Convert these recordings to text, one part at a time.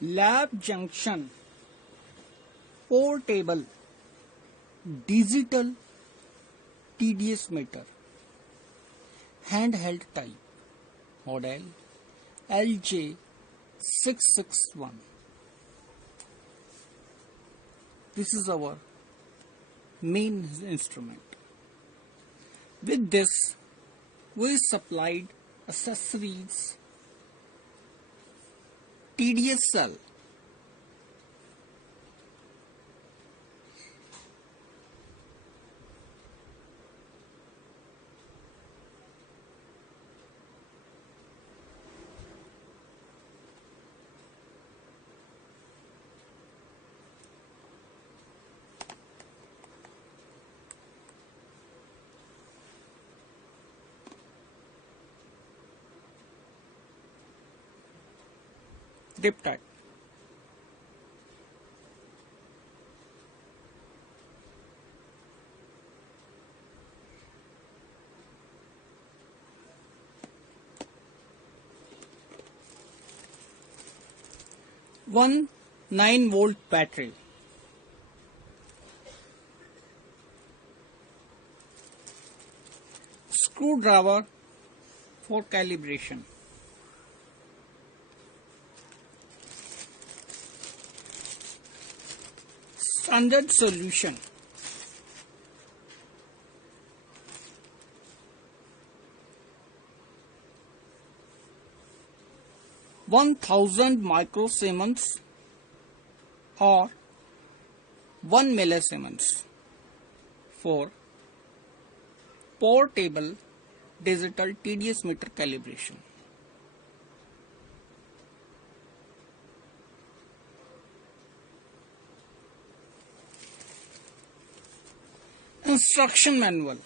Lab Junction Portable Digital TDS meter, handheld type, model LJ-661. This is our main instrument. With this, we supplied accessories, TDS cell, dip tag. One 9-volt battery. Screwdriver for calibration. Standard solution. (1000 microsiemens or 1 millisiemens) for portable digital TDS meter calibration. Instruction manual.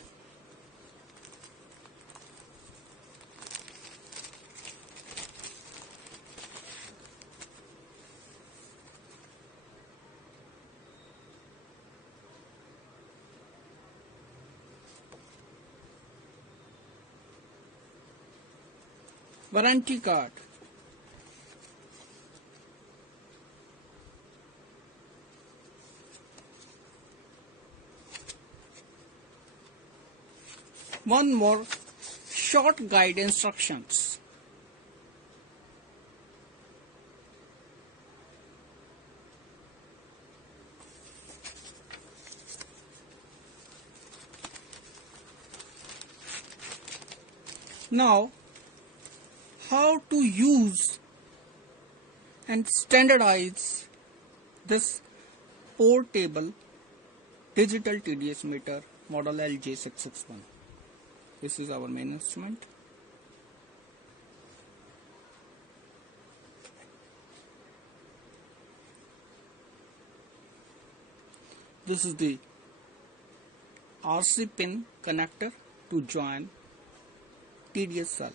Warranty card. One more short guide instructions. Now, how to use and standardize this portable digital TDS meter model LJ-661. This is our main instrument. This is the RC pin connector to join TDS cell.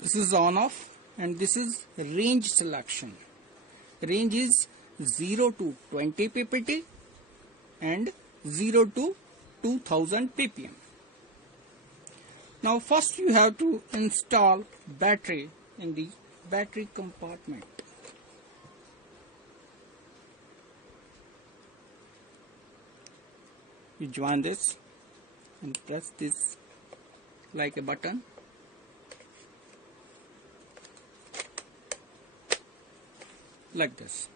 This is on off, and this is range selection. Range is 0 to 20 ppt and 0 to 2000 ppm. Now first you have to install battery in the battery compartment. You join this and press this like a button. Like this.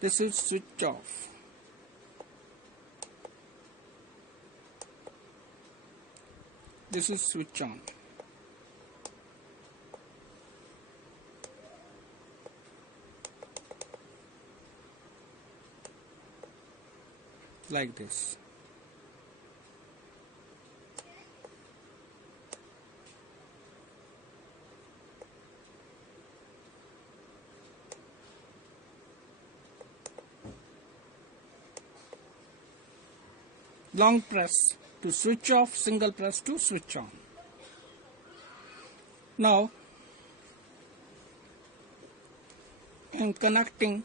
This is switch off. This is switch on. Like this. Long press to switch off, single press to switch on. Now, in connecting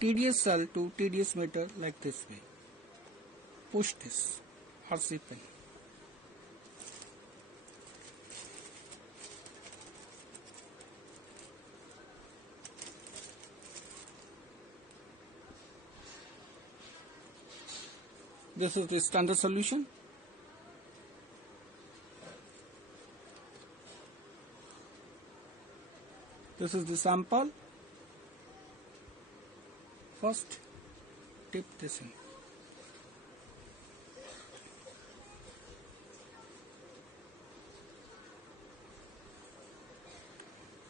TDS cell to TDS meter like this way, push this RC pin. This is the standard solution. This is the sample. First, dip this in.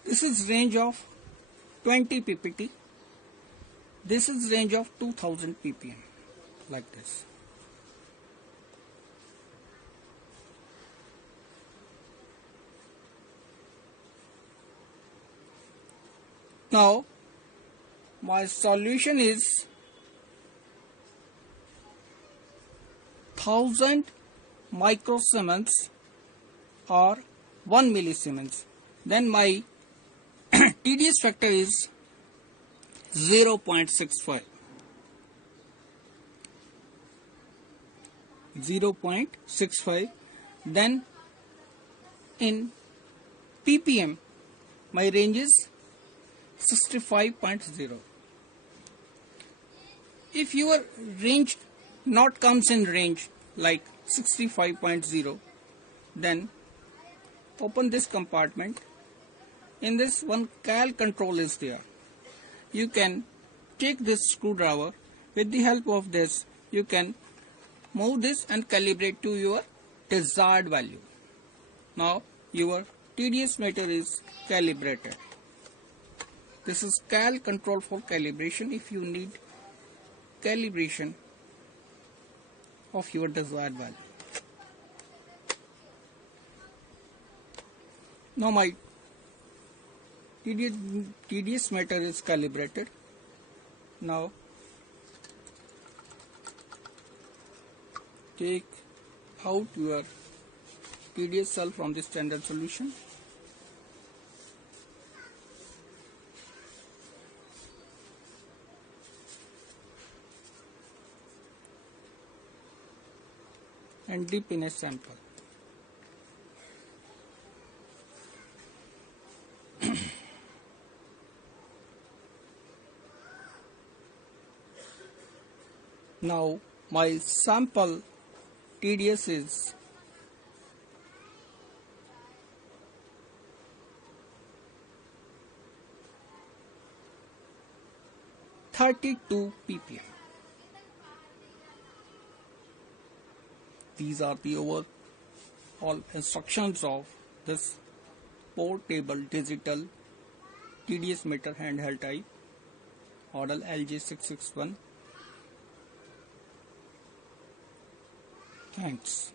This is range of 20 ppt. This is range of 2000 ppm, like this. Now my solution is 1000 microsiemens or 1 millisiemens. Then my TDS factor is 0.65. 0.65. Then in ppm my range is 65.0. If your range not comes in range like 65.0, then open this compartment. In this one cal control is there. You can take this screwdriver. With the help of this you can move this and calibrate to your desired value. Now your TDS meter is calibrated. This is cal control for calibration if you need calibration of your desired value. Now my TDS meter is calibrated. Now take out your TDS cell from the standard solution. And dip in a sample. Now my sample TDS is 32 ppm. These are the overall instructions of this portable digital TDS meter handheld type, model LJ-661. Thanks.